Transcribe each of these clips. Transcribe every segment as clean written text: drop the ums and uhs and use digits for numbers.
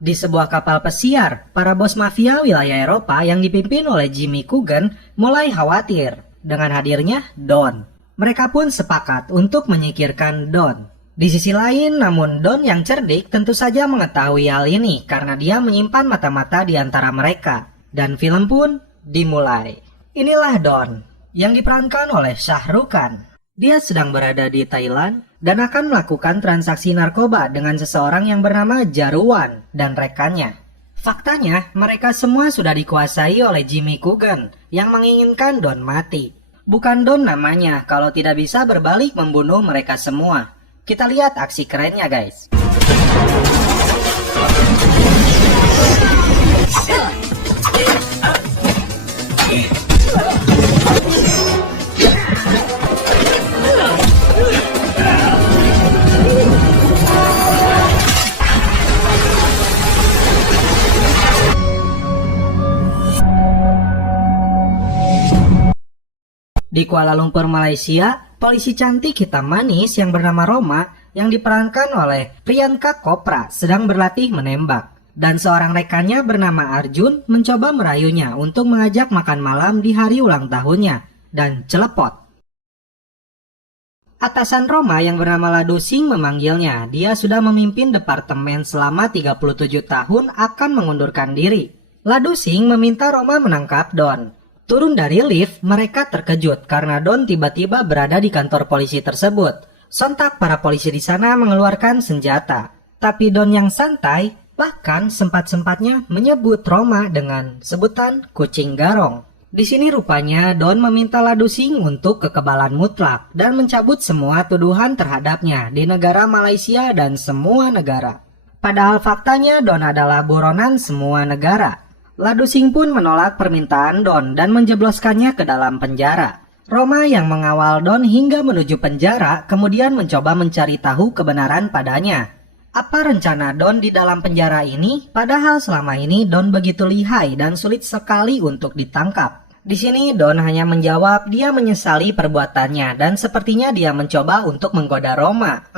Di sebuah kapal pesiar, para bos mafia wilayah Eropa yang dipimpin oleh Jimmy Coogan mulai khawatir dengan hadirnya Don. Mereka pun sepakat untuk menyingkirkan Don. Di sisi lain, namun Don yang cerdik tentu saja mengetahui hal ini karena dia menyimpan mata-mata di antara mereka. Dan film pun dimulai. Inilah Don, yang diperankan oleh Shah Rukh Khan. Dia sedang berada di Thailand dan akan melakukan transaksi narkoba dengan seseorang yang bernama Jaruwan dan rekannya. Faktanya, mereka semua sudah dikuasai oleh Jimmy Coogan yang menginginkan Don mati. Bukan Don namanya kalau tidak bisa berbalik membunuh mereka semua. Kita lihat aksi kerennya, guys. Di Kuala Lumpur, Malaysia, polisi cantik hitam manis yang bernama Roma yang diperankan oleh Priyanka Chopra sedang berlatih menembak. Dan seorang rekannya bernama Arjun mencoba merayunya untuk mengajak makan malam di hari ulang tahunnya. Dan celepot. Atasan Roma yang bernama Ladu Singh memanggilnya. Dia sudah memimpin departemen selama 37 tahun akan mengundurkan diri. Ladu Singh meminta Roma menangkap Don. Turun dari lift, mereka terkejut karena Don tiba-tiba berada di kantor polisi tersebut. Sontak para polisi di sana mengeluarkan senjata. Tapi Don yang santai, bahkan sempat-sempatnya menyebut Roma dengan sebutan kucing garong. Di sini rupanya Don meminta Ladu Singh untuk kekebalan mutlak dan mencabut semua tuduhan terhadapnya di negara Malaysia dan semua negara. Padahal faktanya Don adalah buronan semua negara. Ladu Singh pun menolak permintaan Don dan menjebloskannya ke dalam penjara. Roma yang mengawal Don hingga menuju penjara kemudian mencoba mencari tahu kebenaran padanya. Apa rencana Don di dalam penjara ini? Padahal selama ini Don begitu lihai dan sulit sekali untuk ditangkap. Di sini Don hanya menjawab dia menyesali perbuatannya dan sepertinya dia mencoba untuk menggoda Roma.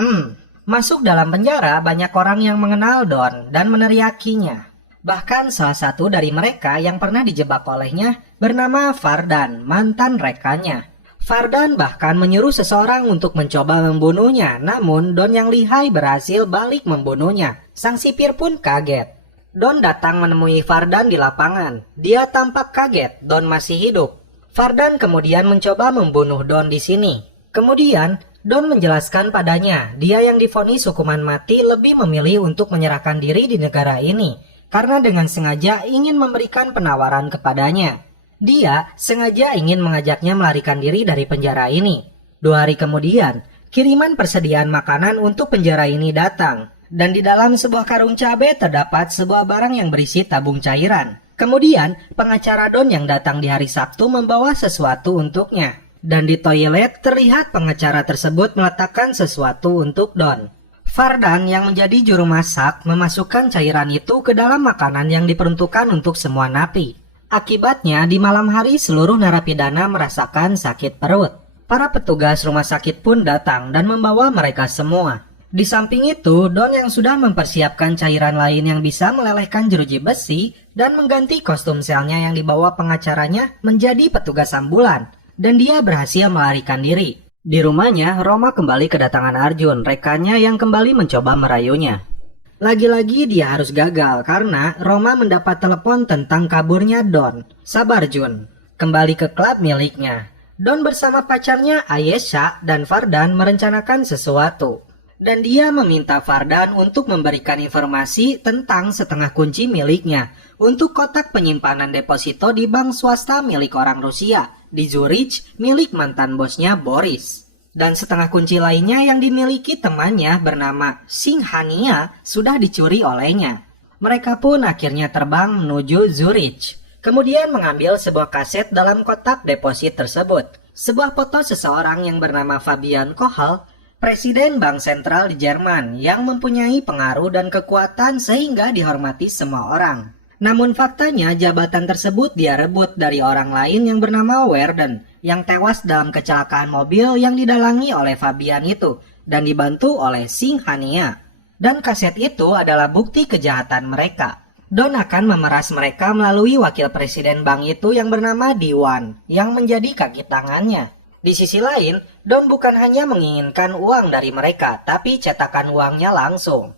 Masuk dalam penjara banyak orang yang mengenal Don dan meneriakinya. Bahkan salah satu dari mereka yang pernah dijebak olehnya bernama Fardan, mantan rekannya. Fardan bahkan menyuruh seseorang untuk mencoba membunuhnya, namun Don yang lihai berhasil balik membunuhnya. Sang sipir pun kaget. Don datang menemui Fardan di lapangan. Dia tampak kaget, Don masih hidup. Fardan kemudian mencoba membunuh Don di sini. Kemudian Don menjelaskan padanya, dia yang divonis hukuman mati lebih memilih untuk menyerahkan diri di negara ini. Karena dengan sengaja ingin memberikan penawaran kepadanya. Dia sengaja ingin mengajaknya melarikan diri dari penjara ini. 2 hari kemudian, kiriman persediaan makanan untuk penjara ini datang. Dan di dalam sebuah karung cabai terdapat sebuah barang yang berisi tabung cairan. Kemudian, pengacara Don yang datang di hari Sabtu membawa sesuatu untuknya. Dan di toilet terlihat pengacara tersebut meletakkan sesuatu untuk Don. Fardan yang menjadi juru masak memasukkan cairan itu ke dalam makanan yang diperuntukkan untuk semua napi. Akibatnya di malam hari seluruh narapidana merasakan sakit perut. Para petugas rumah sakit pun datang dan membawa mereka semua. Di samping itu, Don yang sudah mempersiapkan cairan lain yang bisa melelehkan jeruji besi dan mengganti kostum selnya yang dibawa pengacaranya menjadi petugas ambulan. Dan dia berhasil melarikan diri. Di rumahnya, Roma kembali kedatangan Arjun, rekannya yang kembali mencoba merayunya. Lagi-lagi dia harus gagal karena Roma mendapat telepon tentang kaburnya Don. Sabar Jun, kembali ke klub miliknya. Don bersama pacarnya Ayesha dan Fardan merencanakan sesuatu. Dan dia meminta Fardan untuk memberikan informasi tentang setengah kunci miliknya untuk kotak penyimpanan deposito di bank swasta milik orang Rusia di Zurich milik mantan bosnya Boris. Dan setengah kunci lainnya yang dimiliki temannya bernama Singhania sudah dicuri olehnya. Mereka pun akhirnya terbang menuju Zurich. Kemudian mengambil sebuah kaset dalam kotak deposit tersebut. Sebuah foto seseorang yang bernama Fabian Kohl, Presiden Bank Sentral di Jerman yang mempunyai pengaruh dan kekuatan sehingga dihormati semua orang. Namun faktanya jabatan tersebut dia rebut dari orang lain yang bernama Werden yang tewas dalam kecelakaan mobil yang didalangi oleh Fabian itu dan dibantu oleh Singhania. Dan kaset itu adalah bukti kejahatan mereka. Don akan memeras mereka melalui wakil presiden bank itu yang bernama Diwan, yang menjadi kaki tangannya. Di sisi lain, Don bukan hanya menginginkan uang dari mereka, tapi cetakan uangnya langsung.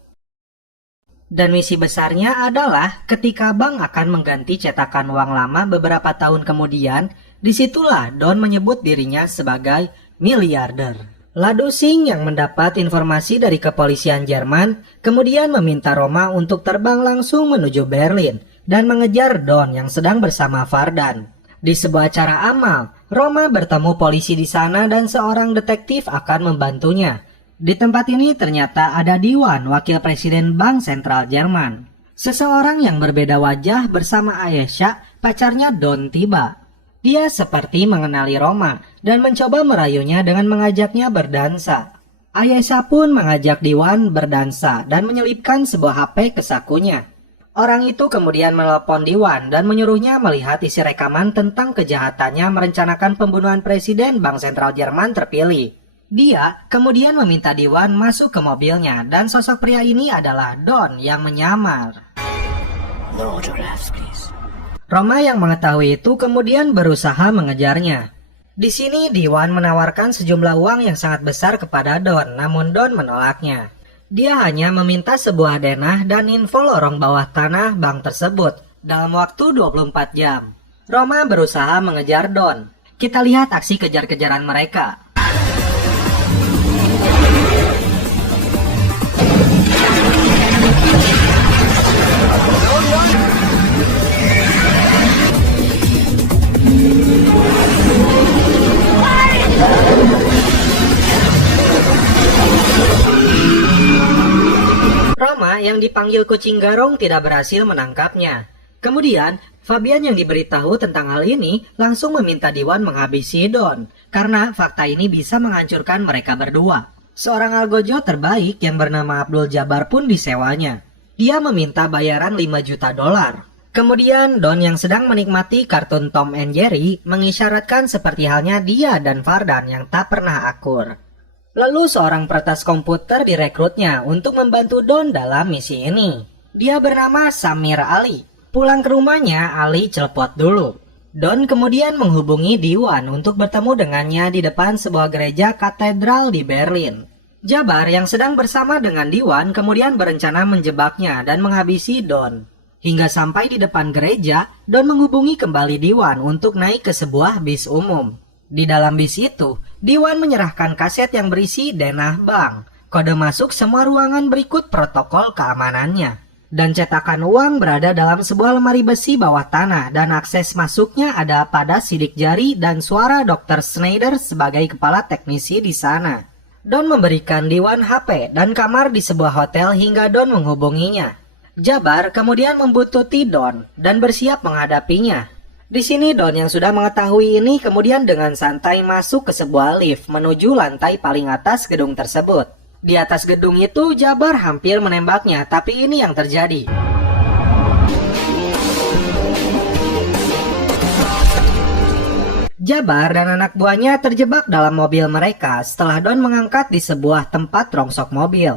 Dan misi besarnya adalah ketika bank akan mengganti cetakan uang lama beberapa tahun kemudian, disitulah Don menyebut dirinya sebagai miliarder. Ladusing yang mendapat informasi dari kepolisian Jerman kemudian meminta Roma untuk terbang langsung menuju Berlin dan mengejar Don yang sedang bersama Vardan. Di sebuah acara amal, Roma bertemu polisi di sana dan seorang detektif akan membantunya. Di tempat ini ternyata ada Diwan, wakil presiden Bank Sentral Jerman. Seseorang yang berbeda wajah bersama Ayesha, pacarnya Don tiba. Dia seperti mengenali Roma dan mencoba merayunya dengan mengajaknya berdansa. Ayesha pun mengajak Diwan berdansa dan menyelipkan sebuah HP ke sakunya. Orang itu kemudian menelepon Diwan dan menyuruhnya melihat isi rekaman tentang kejahatannya merencanakan pembunuhan presiden Bank Sentral Jerman terpilih. Dia kemudian meminta Diwan masuk ke mobilnya dan sosok pria ini adalah Don yang menyamar. No autographs, please. Roma yang mengetahui itu kemudian berusaha mengejarnya. Di sini Diwan menawarkan sejumlah uang yang sangat besar kepada Don, namun Don menolaknya. Dia hanya meminta sebuah denah dan info lorong bawah tanah bank tersebut dalam waktu 24 jam. Roma berusaha mengejar Don. Kita lihat aksi kejar-kejaran mereka. Roma yang dipanggil kucing garong tidak berhasil menangkapnya. Kemudian, Fabian yang diberitahu tentang hal ini langsung meminta Diwan menghabisi Don, karena fakta ini bisa menghancurkan mereka berdua. Seorang algojo terbaik yang bernama Abdul Jabbar pun disewanya. Dia meminta bayaran 5 juta dolar. Kemudian Don yang sedang menikmati kartun Tom and Jerry mengisyaratkan seperti halnya dia dan Vardan yang tak pernah akur. Lalu seorang peretas komputer direkrutnya untuk membantu Don dalam misi ini. Dia bernama Samir Ali. Pulang ke rumahnya, Ali celepot dulu. Don kemudian menghubungi Diwan untuk bertemu dengannya di depan sebuah gereja katedral di Berlin. Jabbar yang sedang bersama dengan Diwan kemudian berencana menjebaknya dan menghabisi Don. Hingga sampai di depan gereja, Don menghubungi kembali Diwan untuk naik ke sebuah bis umum. Di dalam bis itu, Diwan menyerahkan kaset yang berisi denah bank. Kode masuk semua ruangan berikut protokol keamanannya. Dan cetakan uang berada dalam sebuah lemari besi bawah tanah dan akses masuknya ada pada sidik jari dan suara Dr. Schneider sebagai kepala teknisi di sana. Don memberikan Diwan HP dan kamar di sebuah hotel hingga Don menghubunginya. Jabbar kemudian membuntuti Don dan bersiap menghadapinya. Di sini Don yang sudah mengetahui ini kemudian dengan santai masuk ke sebuah lift menuju lantai paling atas gedung tersebut. Di atas gedung itu Jabbar hampir menembaknya, tapi ini yang terjadi. Jabbar dan anak buahnya terjebak dalam mobil mereka setelah Don mengangkat di sebuah tempat rongsok mobil.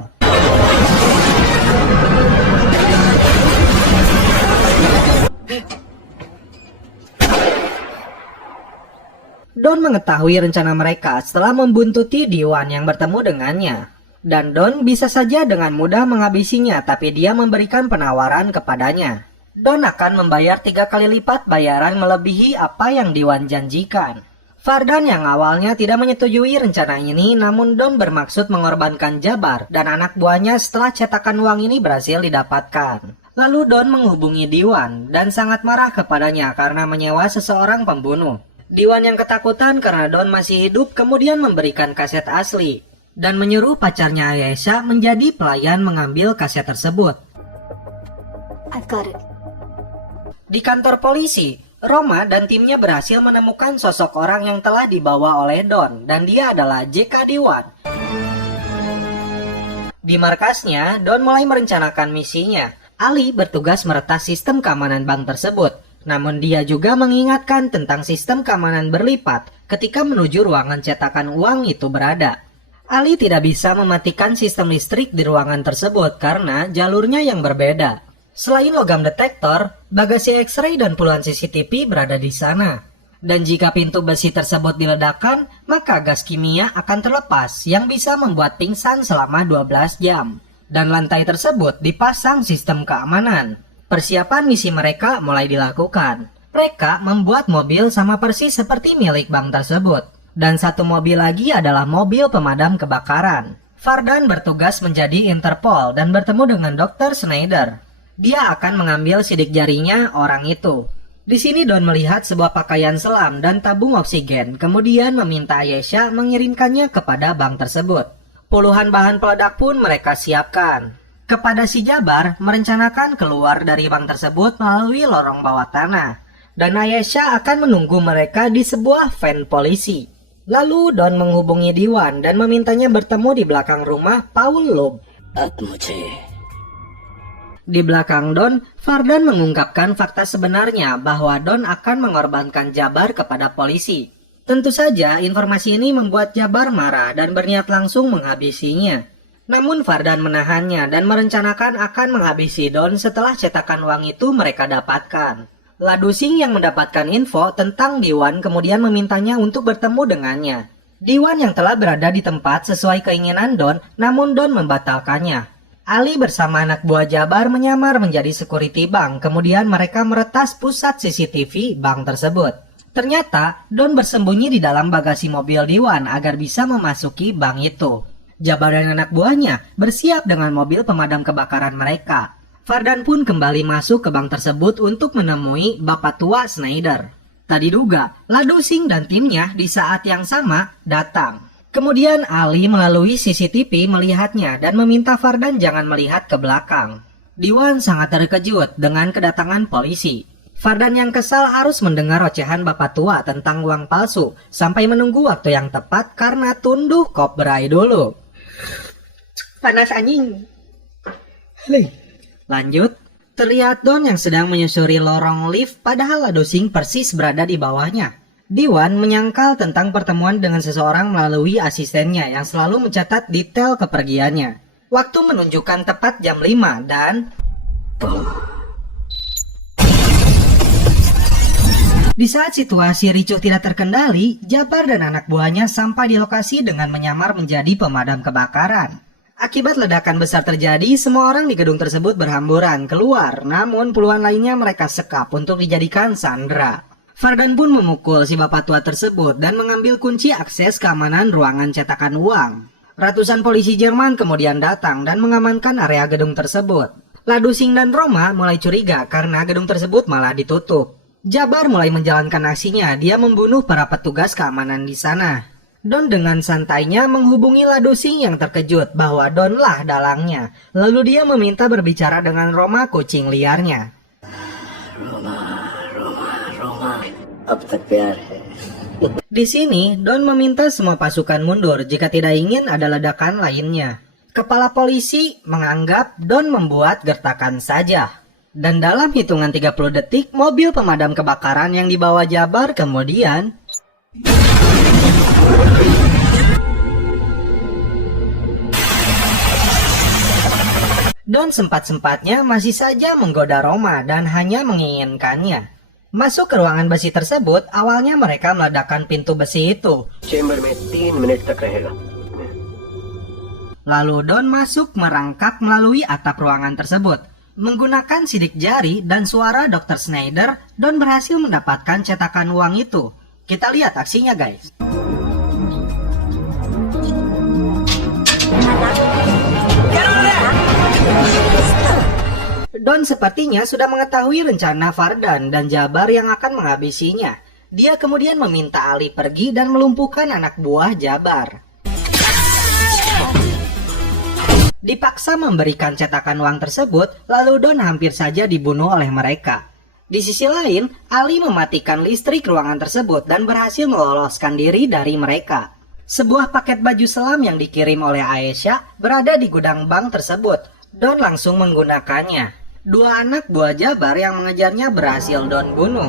Don mengetahui rencana mereka setelah membuntuti Diwan yang bertemu dengannya. Dan Don bisa saja dengan mudah menghabisinya, tapi dia memberikan penawaran kepadanya. Don akan membayar 3 kali lipat bayaran melebihi apa yang Diwan janjikan. Vardan yang awalnya tidak menyetujui rencana ini, namun Don bermaksud mengorbankan Jabbar dan anak buahnya setelah cetakan uang ini berhasil didapatkan. Lalu Don menghubungi Diwan dan sangat marah kepadanya karena menyewa seseorang pembunuh. Diwan yang ketakutan karena Don masih hidup kemudian memberikan kaset asli dan menyuruh pacarnya Ayesha menjadi pelayan mengambil kaset tersebut. I've got it. Di kantor polisi, Roma dan timnya berhasil menemukan sosok orang yang telah dibawa oleh Don dan dia adalah J.K. Diwan. Di markasnya, Don mulai merencanakan misinya. Ali bertugas meretas sistem keamanan bank tersebut. Namun dia juga mengingatkan tentang sistem keamanan berlipat ketika menuju ruangan cetakan uang itu berada. Ali tidak bisa mematikan sistem listrik di ruangan tersebut karena jalurnya yang berbeda. Selain logam detektor, bagasi X-ray dan puluhan CCTV berada di sana. Dan jika pintu besi tersebut diledakkan, maka gas kimia akan terlepas yang bisa membuat pingsan selama 12 jam. Dan lantai tersebut dipasang sistem keamanan. Persiapan misi mereka mulai dilakukan. Mereka membuat mobil sama persis seperti milik bank tersebut. Dan satu mobil lagi adalah mobil pemadam kebakaran. Vardan bertugas menjadi Interpol dan bertemu dengan Dr. Schneider. Dia akan mengambil sidik jarinya orang itu. Di sini Don melihat sebuah pakaian selam dan tabung oksigen, kemudian meminta Ayesha mengirimkannya kepada bank tersebut. Puluhan bahan peledak pun mereka siapkan. Kepada si Jabar merencanakan keluar dari bank tersebut melalui lorong bawah tanah. Dan Ayesha akan menunggu mereka di sebuah van polisi. Lalu Don menghubungi Diwan dan memintanya bertemu di belakang rumah Paul Loeb. Di belakang Don, Vardan mengungkapkan fakta sebenarnya bahwa Don akan mengorbankan Jabar kepada polisi. Tentu saja informasi ini membuat Jabar marah dan berniat langsung menghabisinya. Namun Vardan menahannya dan merencanakan akan menghabisi Don setelah cetakan uang itu mereka dapatkan. Ladusing yang mendapatkan info tentang Diwan kemudian memintanya untuk bertemu dengannya. Diwan yang telah berada di tempat sesuai keinginan Don, namun Don membatalkannya. Ali bersama anak buah Jabar menyamar menjadi security bank, kemudian mereka meretas pusat CCTV bank tersebut. Ternyata Don bersembunyi di dalam bagasi mobil Diwan agar bisa memasuki bank itu. Jabar dan anak buahnya bersiap dengan mobil pemadam kebakaran mereka. Vardan pun kembali masuk ke bank tersebut untuk menemui bapak tua Schneider. Tadi diduga, Ladusing dan timnya di saat yang sama datang. Kemudian Ali melalui CCTV melihatnya dan meminta Vardan jangan melihat ke belakang. Diwan sangat terkejut dengan kedatangan polisi. Vardan yang kesal harus mendengar ocehan bapak tua tentang uang palsu sampai menunggu waktu yang tepat karena tunduh kop berai dulu. Panas anjing. Lanjut, terlihat Don yang sedang menyusuri lorong lift padahal Ladusing persis berada di bawahnya. Diwan menyangkal tentang pertemuan dengan seseorang melalui asistennya yang selalu mencatat detail kepergiannya. Waktu menunjukkan tepat jam 5 dan... Di saat situasi ricuh tidak terkendali, Jabar dan anak buahnya sampai di lokasi dengan menyamar menjadi pemadam kebakaran. Akibat ledakan besar terjadi, semua orang di gedung tersebut berhamburan keluar, namun puluhan lainnya mereka sekap untuk dijadikan sandera. Vardan pun memukul si bapak tua tersebut dan mengambil kunci akses keamanan ruangan cetakan uang. Ratusan polisi Jerman kemudian datang dan mengamankan area gedung tersebut. Ladusing dan Roma mulai curiga karena gedung tersebut malah ditutup. Jabar mulai menjalankan aksinya, dia membunuh para petugas keamanan di sana. Don dengan santainya menghubungi Ladusing yang terkejut bahwa Donlah dalangnya. Lalu dia meminta berbicara dengan Roma kucing liarnya. Roma, ab tak pyar hai. Di sini, Don meminta semua pasukan mundur jika tidak ingin ada ledakan lainnya. Kepala polisi menganggap Don membuat gertakan saja. Dan dalam hitungan 30 detik, mobil pemadam kebakaran yang dibawa Jabar kemudian... Don sempat-sempatnya masih saja menggoda Roma dan hanya menginginkannya. Masuk ke ruangan besi tersebut, awalnya mereka meledakkan pintu besi itu. Lalu Don masuk merangkak melalui atap ruangan tersebut. Menggunakan sidik jari dan suara Dr. Schneider, Don berhasil mendapatkan cetakan uang itu. Kita lihat aksinya guys. Don sepertinya sudah mengetahui rencana Vardan dan Jabar yang akan menghabisinya. Dia kemudian meminta Ali pergi dan melumpuhkan anak buah Jabar. Dipaksa memberikan cetakan uang tersebut, lalu Don hampir saja dibunuh oleh mereka. Di sisi lain, Ali mematikan listrik ruangan tersebut dan berhasil meloloskan diri dari mereka. Sebuah paket baju selam yang dikirim oleh Ayesha berada di gudang bank tersebut. Don langsung menggunakannya. Dua anak buah Jabar yang mengejarnya berhasil Don bunuh.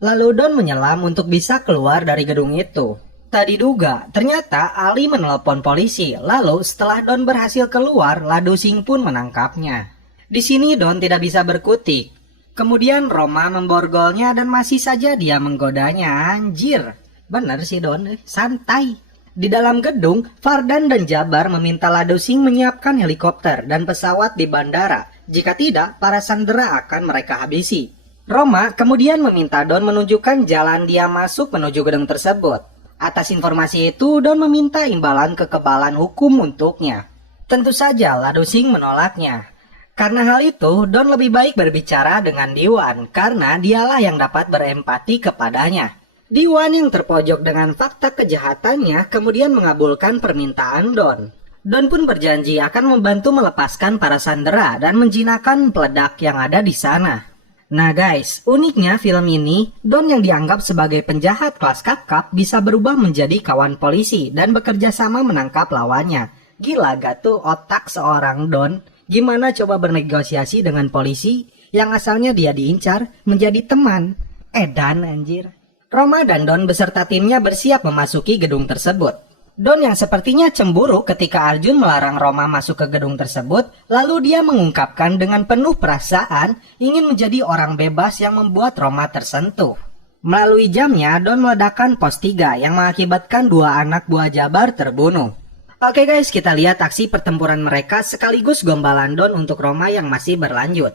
Lalu Don menyelam untuk bisa keluar dari gedung itu. Tak diduga, ternyata Ali menelepon polisi. Lalu setelah Don berhasil keluar, Lado Singh pun menangkapnya. Di sini Don tidak bisa berkutik. Kemudian Roma memborgolnya dan masih saja dia menggodanya. Anjir, bener sih Don, santai. Di dalam gedung, Fardan dan Jabar meminta Lado Singh menyiapkan helikopter dan pesawat di bandara. Jika tidak, para sandera akan mereka habisi. Roma kemudian meminta Don menunjukkan jalan dia masuk menuju gedung tersebut. Atas informasi itu, Don meminta imbalan kekebalan hukum untuknya. Tentu saja Lado Singh menolaknya. Karena hal itu, Don lebih baik berbicara dengan Diwan, karena dialah yang dapat berempati kepadanya. Diwan yang terpojok dengan fakta kejahatannya kemudian mengabulkan permintaan Don. Don pun berjanji akan membantu melepaskan para sandera dan menjinakkan peledak yang ada di sana. Nah guys, uniknya film ini, Don yang dianggap sebagai penjahat kelas kakap bisa berubah menjadi kawan polisi dan bekerja sama menangkap lawannya. Gila gak tuh otak seorang Don? Gimana coba bernegosiasi dengan polisi yang asalnya dia diincar menjadi teman? Edan anjir. Roma dan Don beserta timnya bersiap memasuki gedung tersebut. Don yang sepertinya cemburu ketika Arjun melarang Roma masuk ke gedung tersebut, lalu dia mengungkapkan dengan penuh perasaan ingin menjadi orang bebas yang membuat Roma tersentuh. Melalui jamnya, Don meledakkan pos 3 yang mengakibatkan 2 anak buah Jabar terbunuh. Oke guys, kita lihat aksi pertempuran mereka sekaligus gombalan Don untuk Roma yang masih berlanjut.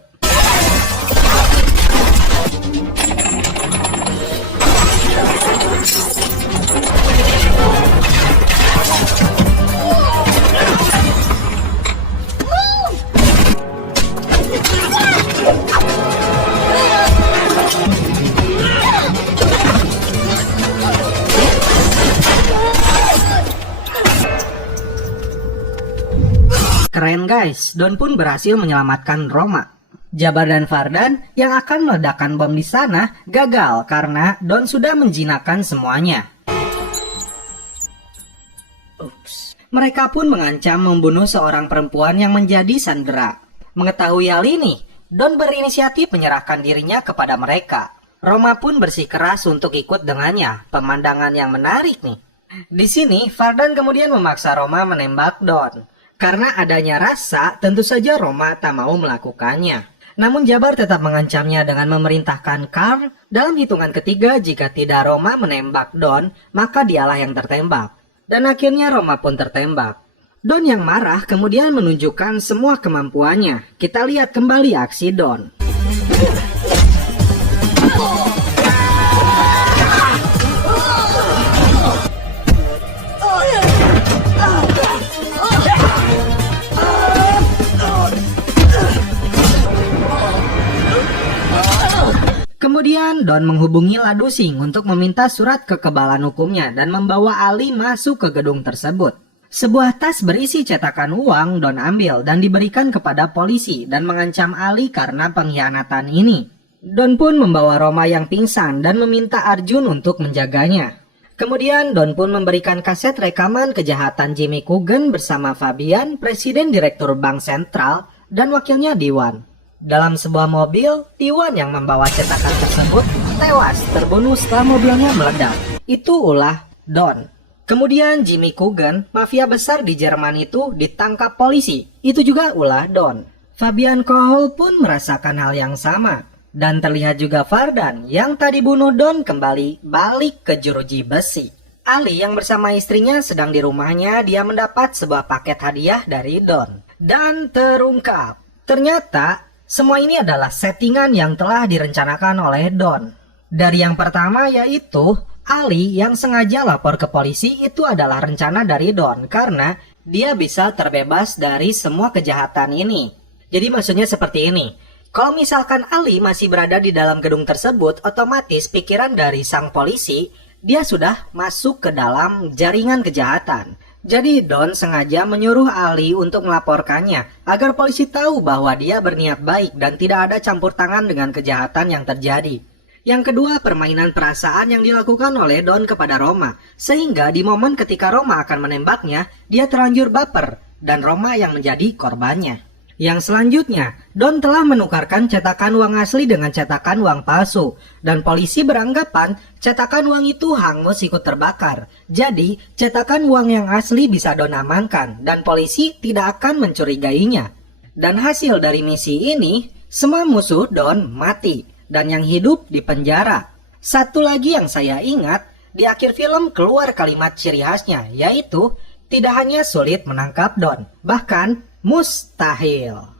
Keren guys, Don pun berhasil menyelamatkan Roma. Jabar dan Fardan yang akan meledakkan bom di sana gagal karena Don sudah menjinakkan semuanya. Mereka pun mengancam membunuh seorang perempuan yang menjadi sandera. Mengetahui hal ini, Don berinisiatif menyerahkan dirinya kepada mereka. Roma pun bersikeras untuk ikut dengannya, pemandangan yang menarik nih. Di sini, Fardan kemudian memaksa Roma menembak Don. Karena adanya rasa, tentu saja Roma tak mau melakukannya. Namun Jabar tetap mengancamnya dengan memerintahkan Karl dalam hitungan ketiga jika tidak Roma menembak Don, maka dialah yang tertembak. Dan akhirnya Roma pun tertembak. Don yang marah kemudian menunjukkan semua kemampuannya. Kita lihat kembali aksi Don. Kemudian Don menghubungi Lado Singh untuk meminta surat kekebalan hukumnya dan membawa Ali masuk ke gedung tersebut. Sebuah tas berisi cetakan uang Don ambil dan diberikan kepada polisi dan mengancam Ali karena pengkhianatan ini. Don pun membawa Roma yang pingsan dan meminta Arjun untuk menjaganya. Kemudian Don pun memberikan kaset rekaman kejahatan Jimmy Coogan bersama Fabian, Presiden Direktur Bank Sentral, dan wakilnya Diwan. Dalam sebuah mobil, Diwan yang membawa cetakan tersebut tewas terbunuh setelah mobilnya meledak. Itu ulah Don. Kemudian Jimmy Coogan, mafia besar di Jerman itu ditangkap polisi. Itu juga ulah Don. Fabian Kohl pun merasakan hal yang sama. Dan terlihat juga Fardan yang tadi bunuh Don kembali balik ke jeruji besi. Ali yang bersama istrinya sedang di rumahnya, dia mendapat sebuah paket hadiah dari Don. Dan terungkap, ternyata semua ini adalah settingan yang telah direncanakan oleh Don. Dari yang pertama yaitu Ali yang sengaja lapor ke polisi itu adalah rencana dari Don karena dia bisa terbebas dari semua kejahatan ini. Jadi maksudnya seperti ini. Kalau misalkan Ali masih berada di dalam gedung tersebut, otomatis pikiran dari sang polisi, dia sudah masuk ke dalam jaringan kejahatan. Jadi Don sengaja menyuruh Ali untuk melaporkannya agar polisi tahu bahwa dia berniat baik dan tidak ada campur tangan dengan kejahatan yang terjadi. Yang kedua, permainan perasaan yang dilakukan oleh Don kepada Roma, sehingga di momen ketika Roma akan menembaknya, dia terlanjur baper dan Roma yang menjadi korbannya. Yang selanjutnya, Don telah menukarkan cetakan uang asli dengan cetakan uang palsu, dan polisi beranggapan cetakan uang itu hangus ikut terbakar. Jadi, cetakan uang yang asli bisa Don amankan, dan polisi tidak akan mencurigainya. Dan hasil dari misi ini, semua musuh Don mati, dan yang hidup di penjara. Satu lagi yang saya ingat, di akhir film keluar kalimat ciri khasnya, yaitu tidak hanya sulit menangkap Don, bahkan mustahil.